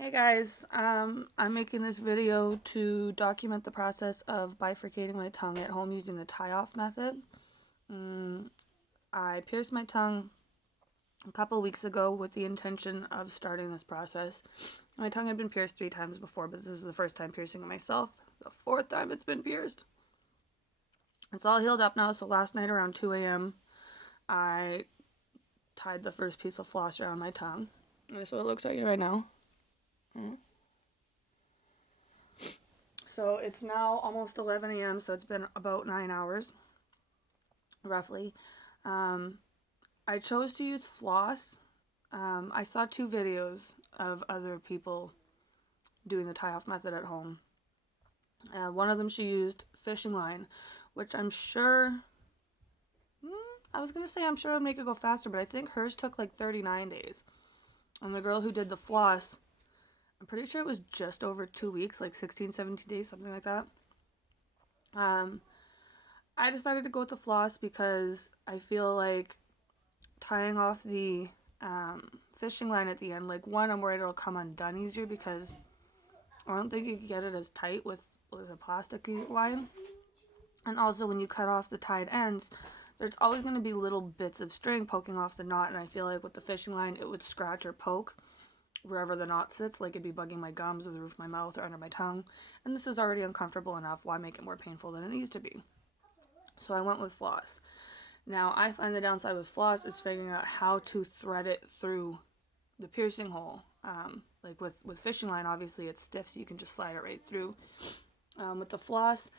Hey guys, I'm making this video to document the process of bifurcating my tongue at home using the tie-off method. I pierced my tongue a couple weeks ago with the intention of starting this process. My tongue had been pierced 3 times before, but this is the first time piercing it myself. The 4th time it's been pierced. It's all healed up now, so last night around 2 a.m. I tied the first piece of floss around my tongue. That's what it looks like right now. So it's now almost 11 a.m., so it's been about 9 hours, roughly. I chose to use floss. I saw 2 videos of other people doing the tie-off method at home. One of them she used fishing line, which I'm sure, I was going to say I'm sure it would make it go faster, but I think hers took like 39 days. And the girl who did the floss, I'm pretty sure it was just over 2 weeks, like 16, 17 days, something like that. I decided to go with the floss because I feel like tying off the fishing line at the end, like, one, I'm worried it'll come undone easier because I don't think you can get it as tight with a plasticky line. And also, when you cut off the tied ends, there's always going to be little bits of string poking off the knot, and I feel like with the fishing line, it would scratch or poke wherever the knot sits, like it'd be bugging my gums or the roof of my mouth or under my tongue. And this is already uncomfortable enough. Why make it more painful than it needs to be? So I went with floss. Now, I find the downside with floss is figuring out how to thread it through the piercing hole. Like with fishing line, obviously it's stiff, so you can just slide it right through. With the floss,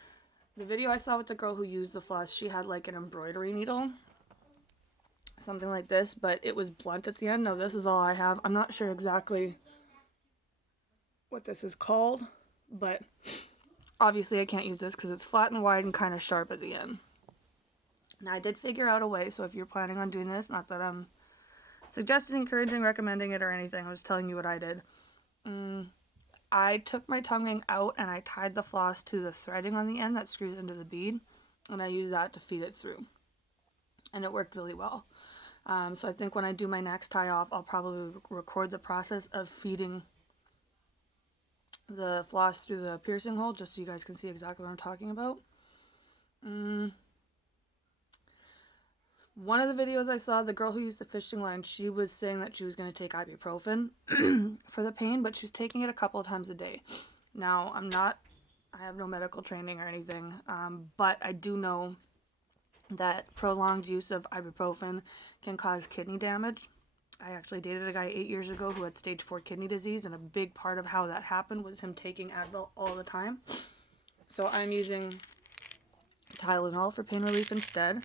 the video I saw with the girl who used the floss, she had like an embroidery needle, something like this, but it was blunt at the end. Now, this is all I have. I'm not sure exactly what this is called, but obviously I can't use this because it's flat and wide and kind of sharp at the end. Now, I did figure out a way, so if you're planning on doing this, not that I'm suggesting, encouraging, recommending it or anything, I was telling you what I did. I took my tongue ring out and I tied the floss to the threading on the end that screws into the bead, and I used that to feed it through. And it worked really well. So I think when I do my next tie off, I'll probably record the process of feeding the floss through the piercing hole, just so you guys can see exactly what I'm talking about. One of the videos I saw, the girl who used the fishing line, she was saying that she was going to take ibuprofen for the pain, but she was taking it a couple of times a day. Now, I have no medical training or anything, but I do know that prolonged use of ibuprofen can cause kidney damage. I actually dated a guy 8 years ago who had stage 4 kidney disease, and a big part of how that happened was him taking Advil all the time. So I'm using Tylenol for pain relief instead.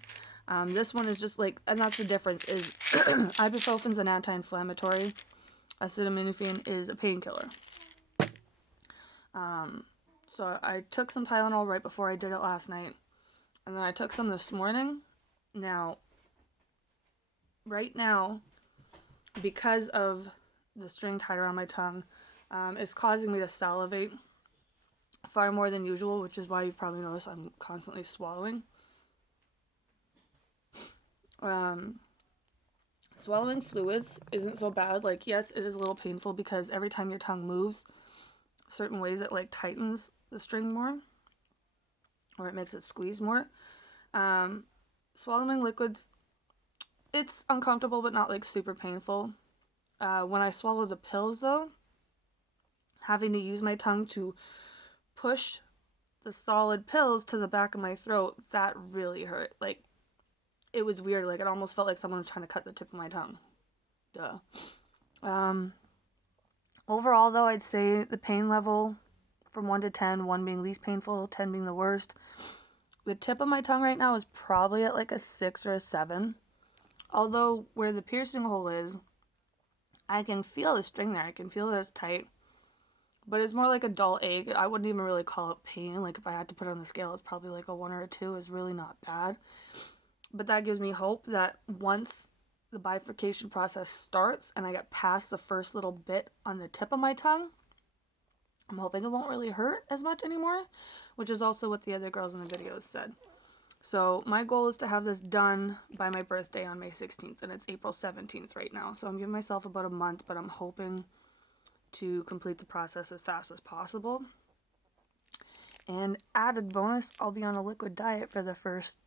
This one is just like, and that's the difference, is ibuprofen's an anti-inflammatory. Acetaminophen is a painkiller. So I took some Tylenol right before I did it last night. And then I took some this morning. Now, right now, because of the string tied around my tongue, it's causing me to salivate far more than usual, which is why you've probably noticed I'm constantly swallowing. Swallowing fluids isn't so bad. Like, yes, it is a little painful because every time your tongue moves certain ways, it like tightens the string more, or it makes it squeeze more. Swallowing liquids, it's uncomfortable but not like super painful. When I swallow the pills though, having to use my tongue to push the solid pills to the back of my throat, that really hurt. Like, it was weird. Like, it almost felt like someone was trying to cut the tip of my tongue. Duh. Overall, though, I'd say the pain level from 1 to 10, 1 being least painful, 10 being the worst. The tip of my tongue right now is probably at like a 6 or a 7. Although where the piercing hole is, I can feel the string there. I can feel that it's tight. But it's more like a dull ache. I wouldn't even really call it pain. Like, if I had to put it on the scale, it's probably like a 1 or a 2. It's really not bad. But that gives me hope that once the bifurcation process starts and I get past the first little bit on the tip of my tongue, I'm hoping it won't really hurt as much anymore, which is also what the other girls in the videos said. So my goal is to have this done by my birthday on May 16th, and it's April 17th right now. So I'm giving myself about a month, but I'm hoping to complete the process as fast as possible. And added bonus, I'll be on a liquid diet for the first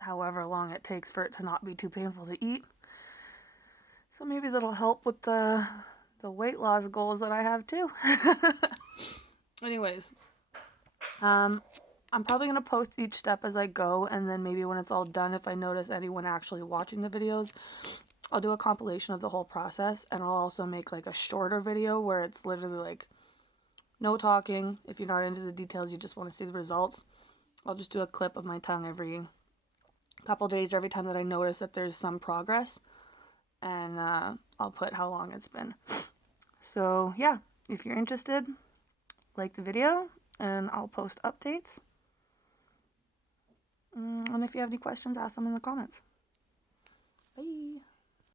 however long it takes for it to not be too painful to eat. So maybe that'll help with the weight loss goals that I have too. Anyways, I'm probably going to post each step as I go, and then maybe when it's all done, if I notice anyone actually watching the videos, I'll do a compilation of the whole process, and I'll also make like a shorter video where it's literally like no talking. If you're not into the details, you just want to see the results, I'll just do a clip of my tongue every couple days or every time that I notice that there's some progress, and I'll put how long it's been. So yeah, if you're interested, like the video, and I'll post updates. And if you have any questions, ask them in the comments. Bye!